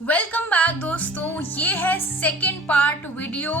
Welcome back दोस्तों, ये है सेकेंड पार्ट वीडियो।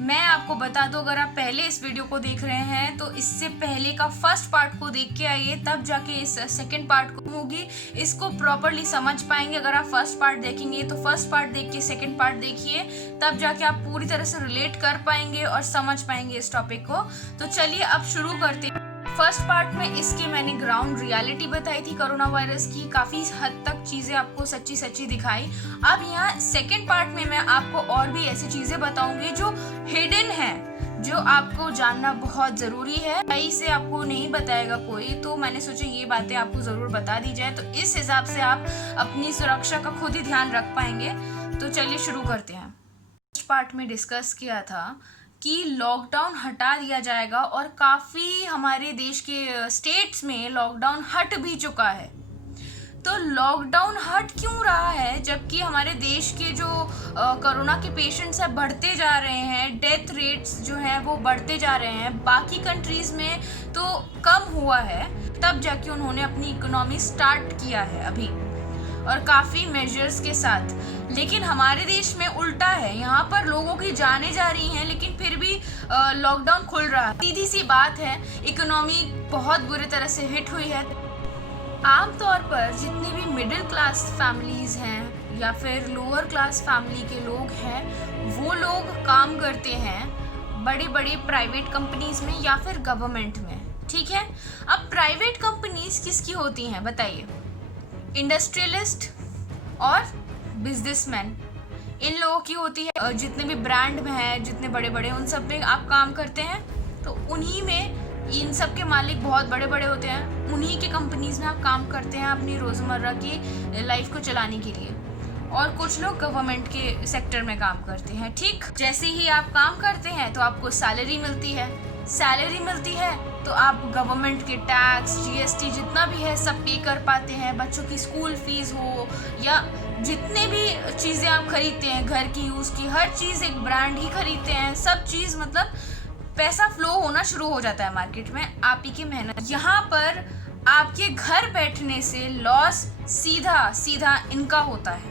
मैं आपको बता दूं, अगर आप पहले इस वीडियो को देख रहे हैं तो इससे पहले का फर्स्ट पार्ट को देख के आइए, तब जाके इस सेकेंड पार्ट को होगी, इसको प्रॉपरली समझ पाएंगे। अगर आप फर्स्ट पार्ट देखेंगे तो फर्स्ट पार्ट देख के सेकेंड पार्ट देखिए, तब जाके आप पूरी तरह से रिलेट कर पाएंगे और समझ पाएंगे इस टॉपिक को। तो चलिए अब शुरू करते हैं। फर्स्ट पार्ट में इसकी मैंने ग्राउंड रियलिटी बताई थी कोरोना वायरस की, काफी हद तक चीजें आपको सच्ची सच्ची दिखाई। अब यहाँ सेकेंड पार्ट में मैं आपको और भी ऐसी चीजें बताऊंगी जो हिडन है, जो आपको जानना बहुत जरूरी है। सही से आपको नहीं बताएगा कोई, तो मैंने सोचा ये बातें आपको जरूर बता दी जाए, तो इस हिसाब से आप अपनी सुरक्षा का खुद ही ध्यान रख पाएंगे। तो चलिए शुरू करते हैं। फर्स्ट पार्ट में डिस्कस किया था कि लॉकडाउन हटा दिया जाएगा और काफ़ी हमारे देश के स्टेट्स में लॉकडाउन हट भी चुका है। तो लॉकडाउन हट क्यों रहा है जबकि हमारे देश के जो कोरोना के पेशेंट्स हैं बढ़ते जा रहे हैं, डेथ रेट्स जो हैं वो बढ़ते जा रहे हैं। बाकी कंट्रीज़ में तो कम हुआ है, तब जाके उन्होंने अपनी इकोनॉमी स्टार्ट किया है अभी, और काफ़ी मेजर्स के साथ। लेकिन हमारे देश में उल्टा है, यहाँ पर लोगों की जानें जा रही हैं लेकिन फिर भी लॉकडाउन खुल रहा है। सीधी सी बात है, इकोनॉमी बहुत बुरी तरह से हिट हुई है। आमतौर पर जितने भी मिडिल क्लास फैमिलीज़ हैं या फिर लोअर क्लास फैमिली के लोग हैं, वो लोग काम करते हैं बड़ी बड़ी प्राइवेट कंपनीज़ में या फिर गवर्नमेंट में। ठीक है, अब प्राइवेट कंपनीज़ किसकी होती हैं बताइए? इंडस्ट्रियलिस्ट और बिजनेसमैन, इन लोगों की होती है। जितने भी ब्रांड में है, जितने बड़े बड़े, उन सब में आप काम करते हैं, तो उन्हीं में इन सब के मालिक बहुत बड़े बड़े होते हैं। उन्हीं के कंपनीज में आप काम करते हैं अपनी रोज़मर्रा की लाइफ को चलाने के लिए। और कुछ लोग गवर्नमेंट के सेक्टर में काम करते हैं। ठीक, जैसे ही आप काम करते हैं तो आपको सैलरी मिलती है। सैलरी मिलती है तो आप गवर्नमेंट के टैक्स, जीएसटी जितना भी है सब पे कर पाते हैं। बच्चों की स्कूल फीस हो या जितने भी चीज़ें आप खरीदते हैं, घर की यूज़ की हर चीज़, एक ब्रांड ही खरीदते हैं, सब चीज़ मतलब पैसा फ्लो होना शुरू हो जाता है मार्केट में आप ही की मेहनत। यहाँ पर आपके घर बैठने से लॉस सीधा सीधा इनका होता है।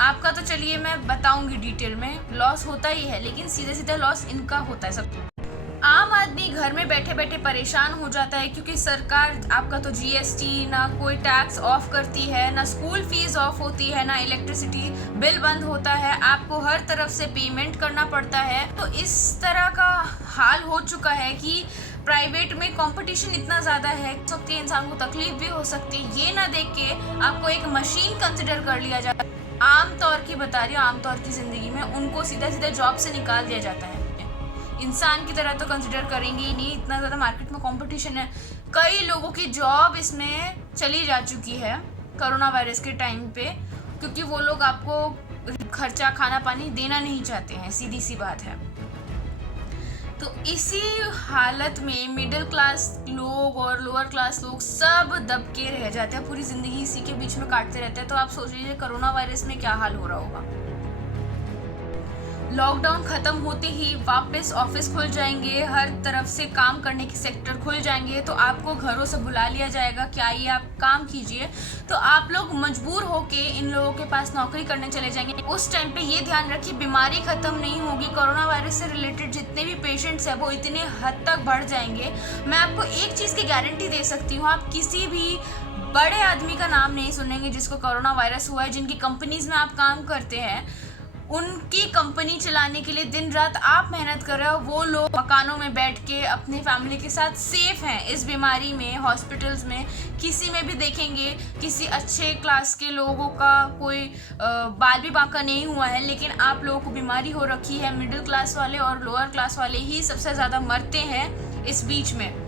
आपका तो चलिए मैं बताऊंगी डिटेल में, लॉस होता ही है, लेकिन सीधे सीधे लॉस इनका होता है सब। आम आदमी घर में बैठे बैठे परेशान हो जाता है क्योंकि सरकार आपका तो जीएसटी ना कोई टैक्स ऑफ करती है, ना स्कूल फीस ऑफ होती है, ना इलेक्ट्रिसिटी बिल बंद होता है, आपको हर तरफ से पेमेंट करना पड़ता है। तो इस तरह का हाल हो चुका है कि प्राइवेट में कंपटीशन इतना ज़्यादा है, सकती है इंसान को तकलीफ भी हो सकती है। ये ना देख के आपको एक मशीन कंसिडर कर लिया जाता है। आमतौर की बता रही हूँ, आमतौर की ज़िंदगी में उनको सीधा सीधा जॉब से निकाल दिया जाता है। इंसान की तरह तो कंसिडर करेंगे ही नहीं, इतना ज़्यादा मार्केट में कंपटीशन है। कई लोगों की जॉब इसमें चली जा चुकी है कोरोना वायरस के टाइम पे, क्योंकि वो लोग आपको खर्चा खाना पानी देना नहीं चाहते हैं, सीधी सी बात है। तो इसी हालत में मिडिल क्लास लोग और लोअर क्लास लोग सब दबके रह जाते हैं, पूरी ज़िंदगी इसी के बीच में काटते रहते हैं। तो आप सोच लीजिए कोरोना वायरस में क्या हाल हो रहा होगा। लॉकडाउन ख़त्म होते ही वापस ऑफिस खुल जाएंगे, हर तरफ से काम करने के सेक्टर खुल जाएंगे, तो आपको घरों से बुला लिया जाएगा कि आइए आप काम कीजिए। तो आप लोग मजबूर होके इन लोगों के पास नौकरी करने चले जाएंगे। उस टाइम पे ये ध्यान रखिए, बीमारी ख़त्म नहीं होगी। कोरोना वायरस से रिलेटेड जितने भी पेशेंट्स हैं वो इतने हद तक बढ़ जाएंगे। मैं आपको एक चीज़ की गारंटी दे सकती हूँ, आप किसी भी बड़े आदमी का नाम नहीं सुनेंगे जिसको कोरोना वायरस हुआ है। जिनकी कंपनीज में आप काम करते हैं, उनकी कंपनी चलाने के लिए दिन रात आप मेहनत कर रहे हो, वो लोग मकानों में बैठ के अपनी फैमिली के साथ सेफ हैं इस बीमारी में। हॉस्पिटल्स में किसी में भी देखेंगे किसी अच्छे क्लास के लोगों का कोई बाल भी बांका नहीं हुआ है, लेकिन आप लोगों को बीमारी हो रखी है। मिडिल क्लास वाले और लोअर क्लास वाले ही सबसे ज़्यादा मरते हैं इस बीच में।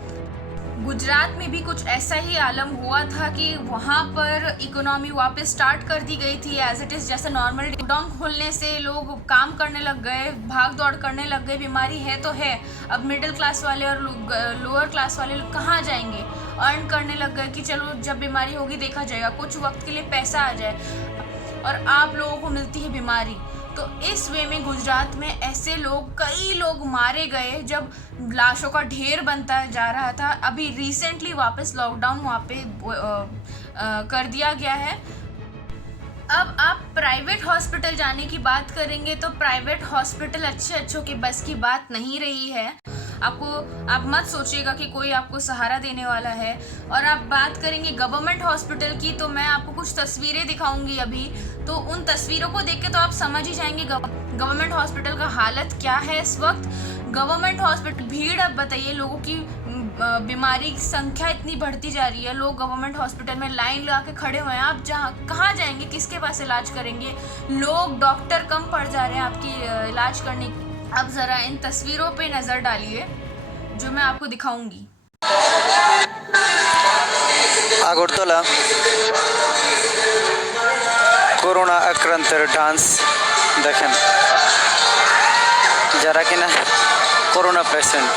गुजरात में भी कुछ ऐसा ही आलम हुआ था कि वहाँ पर इकोनॉमी वापस स्टार्ट कर दी गई थी एज इट इज़, जैसे नॉर्मल। लॉकडाउन खुलने से लोग काम करने लग गए, भाग दौड़ करने लग गए। बीमारी है तो है, अब मिडिल क्लास वाले और लोअर क्लास वाले लोग कहाँ जाएंगे? अर्न करने लग गए कि चलो जब बीमारी होगी देखा जाएगा, कुछ वक्त के लिए पैसा आ जाए, और आप लोगों को मिलती है बीमारी। तो इस वे में गुजरात में ऐसे लोग, कई लोग मारे गए जब लाशों का ढेर बनता जा रहा था। अभी रिसेंटली वापस लॉकडाउन वहाँ पे कर दिया गया है। अब आप प्राइवेट हॉस्पिटल जाने की बात करेंगे तो प्राइवेट हॉस्पिटल अच्छों की बस की बात नहीं रही है। आप मत सोचिएगा कि कोई आपको सहारा देने वाला है। और आप बात करेंगे गवर्नमेंट हॉस्पिटल की, तो मैं आपको कुछ तस्वीरें दिखाऊंगी अभी, तो उन तस्वीरों को देख के तो आप समझ ही जाएंगे गवर्नमेंट हॉस्पिटल का हालत क्या है इस वक्त। गवर्नमेंट हॉस्पिटल भीड़, अब बताइए, लोगों की बीमारी की संख्या इतनी बढ़ती जा रही है, लोग गवर्नमेंट हॉस्पिटल में लाइन लगा के खड़े हुए हैं। आप कहाँ जाएंगे, किसके पास इलाज करेंगे? लोग, डॉक्टर कम पड़ जा रहे हैं आपकी इलाज करने की। अब ज़रा इन तस्वीरों पे नज़र डालिए जो मैं आपको दिखाऊंगी। আগরতলা করোনা আক্রান্তের ডান্স দেখেন, যারা কিনা করোনা পেশেন্ট।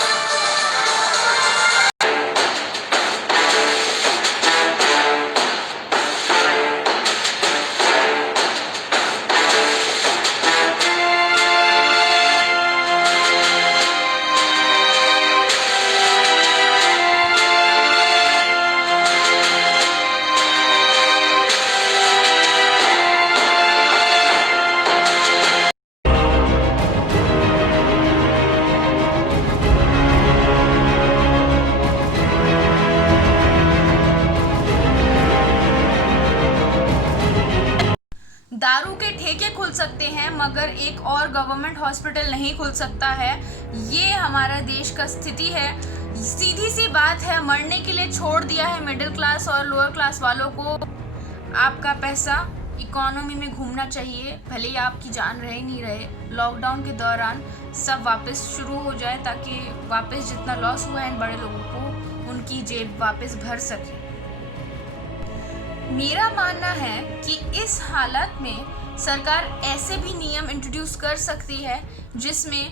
दारू के ठेके खुल सकते हैं मगर एक और गवर्नमेंट हॉस्पिटल नहीं खुल सकता है। ये हमारा देश का स्थिति है। सीधी सी बात है, मरने के लिए छोड़ दिया है मिडिल क्लास और लोअर क्लास वालों को। आपका पैसा इकोनॉमी में घूमना चाहिए, भले ही आपकी जान रहे नहीं रहे। लॉकडाउन के दौरान सब वापस शुरू हो जाए ताकि वापस जितना लॉस हुआ है इन बड़े लोगों को, उनकी जेब वापस भर सके। मेरा मानना है कि इस हालत में सरकार ऐसे भी नियम इंट्रोड्यूस कर सकती है जिसमें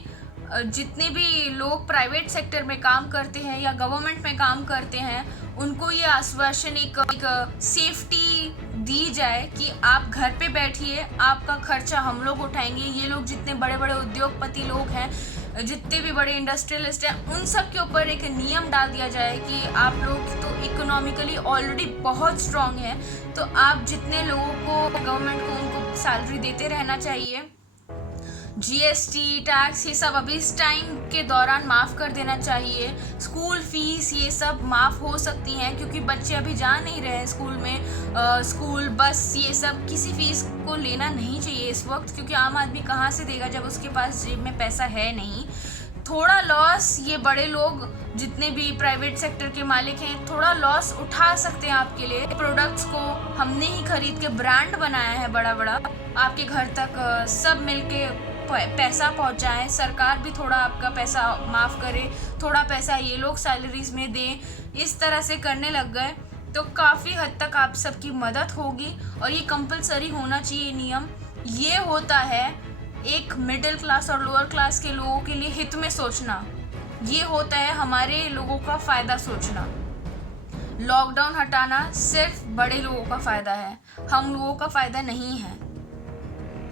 जितने भी लोग प्राइवेट सेक्टर में काम करते हैं या गवर्नमेंट में काम करते हैं, उनको ये आश्वासन, एक सेफ्टी दी जाए कि आप घर पे बैठिए, आपका खर्चा हम लोग उठाएंगे। ये लोग जितने बड़े बड़े उद्योगपति लोग हैं, जितने भी बड़े इंडस्ट्रियलिस्ट हैं, उन सब के ऊपर एक नियम डाल दिया जाए कि आप लोग तो इकोनॉमिकली ऑलरेडी बहुत स्ट्रांग है, तो आप जितने लोगों को, गवर्नमेंट को उनको सैलरी देते रहना चाहिए। जीएसटी, टैक्स, ये सब अभी इस टाइम के दौरान माफ़ कर देना चाहिए। स्कूल फीस ये सब माफ़ हो सकती हैं क्योंकि बच्चे अभी जा नहीं रहे हैं स्कूल में। स्कूल बस ये सब किसी फीस को लेना नहीं चाहिए इस वक्त, क्योंकि आम आदमी कहाँ से देगा जब उसके पास जेब में पैसा है नहीं। थोड़ा लॉस ये बड़े लोग, जितने भी प्राइवेट सेक्टर के मालिक हैं, थोड़ा लॉस उठा सकते हैं आपके लिए। प्रोडक्ट्स को हमने ही खरीद के ब्रांड बनाया है बड़ा बड़ा, आपके घर तक सब मिलके पैसा पहुंचाएं। सरकार भी थोड़ा आपका पैसा माफ़ करे, थोड़ा पैसा ये लोग सैलरीज में दें। इस तरह से करने लग गए तो काफ़ी हद तक आप सबकी मदद होगी। और ये कंपलसरी होना चाहिए नियम। ये होता है एक मिडिल क्लास और लोअर क्लास के लोगों के लिए हित में सोचना, ये होता है हमारे लोगों का फ़ायदा सोचना। लॉकडाउन हटाना सिर्फ बड़े लोगों का फ़ायदा है, हम लोगों का फ़ायदा नहीं है।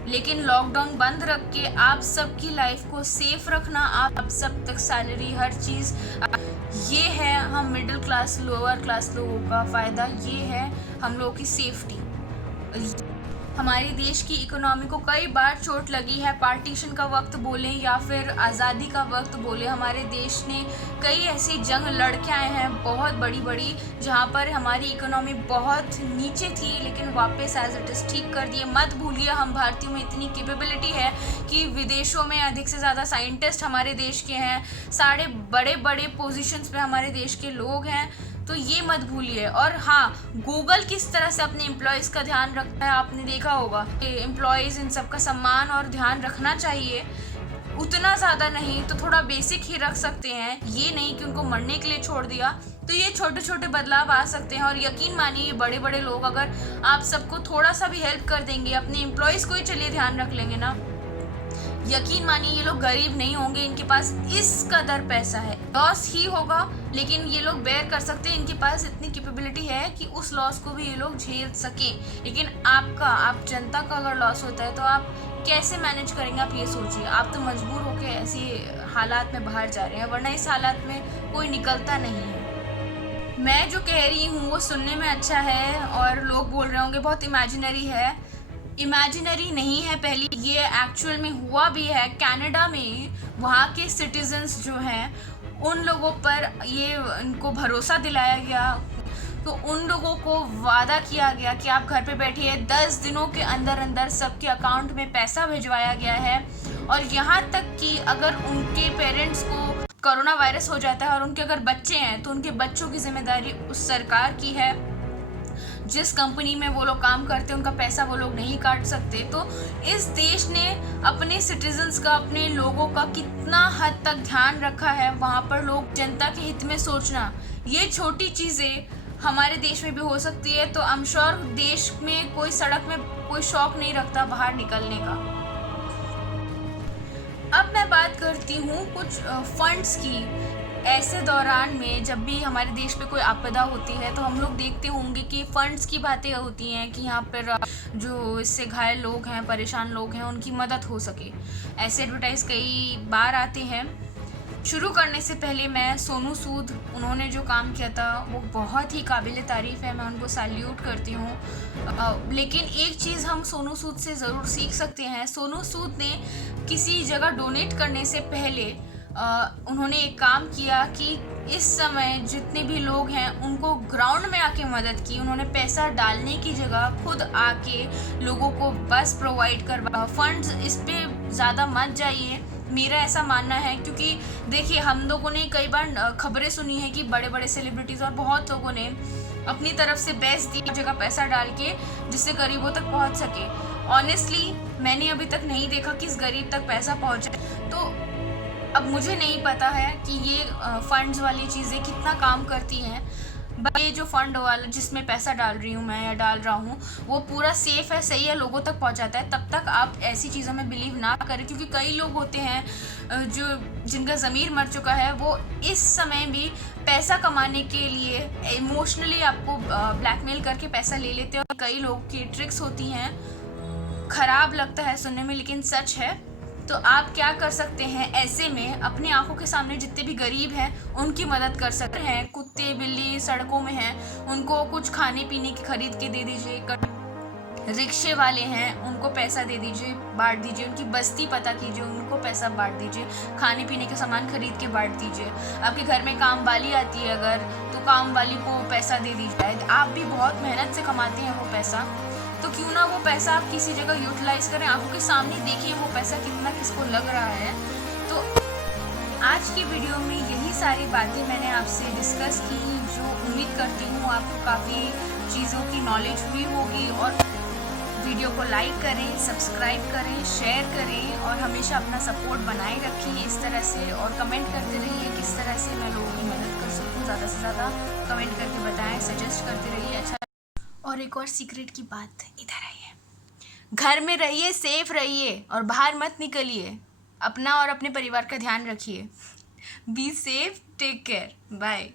लेकिन लॉकडाउन बंद रख के आप सबकी लाइफ को सेफ रखना, आप सब तक सैलरी, हर चीज़, ये है हम मिडिल क्लास लोअर क्लास लोगों का फ़ायदा। ये है हम लोगों की सेफ्टी। हमारे देश की इकोनॉमी को कई बार चोट लगी है। पार्टीशन का वक्त बोलें या फिर आज़ादी का वक्त बोलें, हमारे देश ने कई ऐसी जंग लड़ के आए हैं बहुत बड़ी बड़ी, जहाँ पर हमारी इकोनॉमी बहुत नीचे थी लेकिन वापस एज इट इज़ ठीक कर दिए। मत भूलिए, हम भारतीयों में इतनी कैपेबिलिटी है कि विदेशों में अधिक से ज़्यादा साइंटिस्ट हमारे देश के हैं, सारे बड़े बड़े पोजीशंस पे हमारे देश के लोग हैं, तो ये मत भूलिए। और हाँ, गूगल किस तरह से अपने एम्प्लॉयज़ का ध्यान रखता है आपने देखा होगा कि एम्प्लॉयज़ इन सब का सम्मान और ध्यान रखना चाहिए। उतना ज़्यादा नहीं तो थोड़ा बेसिक ही रख सकते हैं, ये नहीं कि उनको मरने के लिए छोड़ दिया। तो ये छोटे छोटे बदलाव आ सकते हैं। और यकीन मानिए, ये बड़े बड़े लोग अगर आप सबको थोड़ा सा भी हेल्प कर देंगे, अपने एम्प्लॉयज़ को ही चलिए ध्यान रख लेंगे ना, यकीन मानिए ये लोग गरीब नहीं होंगे। इनके पास इस कदर पैसा है, लॉस ही होगा लेकिन ये लोग बेयर कर सकते हैं। इनके पास इतनी कैपेबिलिटी है कि उस लॉस को भी ये लोग झेल सकें। लेकिन आप जनता का अगर लॉस होता है तो आप कैसे मैनेज करेंगे, आप ये सोचिए। आप तो मजबूर होकर ऐसी हालात में बाहर जा रहे हैं, वरना इस हालात में कोई निकलता नहीं है। मैं जो कह रही हूँ वो सुनने में अच्छा है और लोग बोल रहे होंगे बहुत इमेजिनरी है। इमेजिनरी नहीं है, पहली ये एक्चुअल में हुआ भी है। कनाडा में वहाँ के सिटीजन्स जो हैं उन लोगों पर ये उनको भरोसा दिलाया गया, तो उन लोगों को वादा किया गया कि आप घर पे बैठिए, 10 दिनों के अंदर अंदर सबके अकाउंट में पैसा भिजवाया गया है। और यहाँ तक कि अगर उनके पेरेंट्स को कोरोना वायरस हो जाता है और उनके अगर बच्चे हैं तो उनके बच्चों की जिम्मेदारी उस सरकार की है। जिस कंपनी में वो लोग काम करते हैं उनका पैसा वो लोग नहीं काट सकते। तो इस देश ने अपने सिटीजन्स का, अपने लोगों का कितना हद तक ध्यान रखा है। वहाँ पर लोग जनता के हित में सोचना, ये छोटी चीज़ें हमारे देश में भी हो सकती है। तो आई एम श्योर देश में कोई सड़क में कोई शौक नहीं रखता बाहर निकलने का। अब मैं बात करती हूँ कुछ फंड्स की। ऐसे दौरान में जब भी हमारे देश पे कोई आपदा होती है तो हम लोग देखते होंगे कि फ़ंड्स की बातें होती हैं कि यहाँ पर जो इससे घायल लोग हैं, परेशान लोग हैं, उनकी मदद हो सके। ऐसे एडवर्टाइज़ कई बार आते हैं। शुरू करने से पहले मैं सोनू सूद, उन्होंने जो काम किया था वो बहुत ही काबिल तारीफ़ है, मैं उनको सैल्यूट करती हूँ। लेकिन एक चीज़ हम सोनू सूद से ज़रूर सीख सकते हैं। सोनू सूद ने किसी जगह डोनेट करने से पहले उन्होंने एक काम किया कि इस समय जितने भी लोग हैं उनको ग्राउंड में आके मदद की। उन्होंने पैसा डालने की जगह खुद आके लोगों को बस प्रोवाइड करवा। फंड्स इस पे ज़्यादा मत जाइए, मेरा ऐसा मानना है। क्योंकि देखिए, हम लोगों ने कई बार खबरें सुनी है कि बड़े बड़े सेलिब्रिटीज़ और बहुत लोगों ने अपनी तरफ से बेस्ट दी जगह पैसा डाल के जिससे गरीबों तक पहुंच सके। ऑनेस्टली मैंने अभी तक नहीं देखा कि इस गरीब तक पैसा पहुंचे। तो अब मुझे नहीं पता है कि ये फंड्स वाली चीज़ें कितना काम करती हैं। ये जो फंड वाला जिसमें पैसा डाल रही हूँ मैं या डाल रहा हूँ वो पूरा सेफ़ है, सही है, लोगों तक पहुँचाता है, तब तक आप ऐसी चीज़ों में बिलीव ना करें। क्योंकि कई लोग होते हैं जो जिनका ज़मीर मर चुका है, वो इस समय भी पैसा कमाने के लिए इमोशनली आपको ब्लैकमेल करके पैसा ले लेते हैं। और कई लोग की ट्रिक्स होती हैं, ख़राब लगता है सुनने में लेकिन सच है। तो आप क्या कर सकते हैं, ऐसे में अपनी आंखों के सामने जितने भी गरीब हैं उनकी मदद कर सकते हैं। कुत्ते बिल्ली सड़कों में हैं, उनको कुछ खाने पीने की खरीद के दे दीजिए। रिक्शे वाले हैं उनको पैसा दे दीजिए, बांट दीजिए। उनकी बस्ती पता कीजिए, उनको पैसा बांट दीजिए। खाने पीने के सामान खरीद के बांट दीजिए। आपके घर में काम वाली आती है अगर, तो काम वाली को पैसा दे दीजिए। आप भी बहुत मेहनत से कमाते हैं वो पैसा, तो क्यों ना वो पैसा आप किसी जगह यूटिलाइज़ करें। आंखों के सामने देखिए वो पैसा कितना किसको लग रहा है। तो आज की वीडियो में यही सारी बातें मैंने आपसे डिस्कस की, जो उम्मीद करती हूँ आपको काफ़ी चीज़ों की नॉलेज हुई होगी। और वीडियो को लाइक करें, सब्सक्राइब करें, शेयर करें और हमेशा अपना सपोर्ट बनाए रखिए इस तरह से। और कमेंट करते रहिए किस तरह से मैं लोगों की मदद कर सकूँ। ज़्यादा से ज़्यादा कमेंट करके बताएं, सजेस्ट करते रहिए। अच्छा, और एक और सीक्रेट की बात, इधर आइए। घर में रहिए, सेफ रहिए और बाहर मत निकलिए। अपना और अपने परिवार का ध्यान रखिए। Be safe, take care, bye.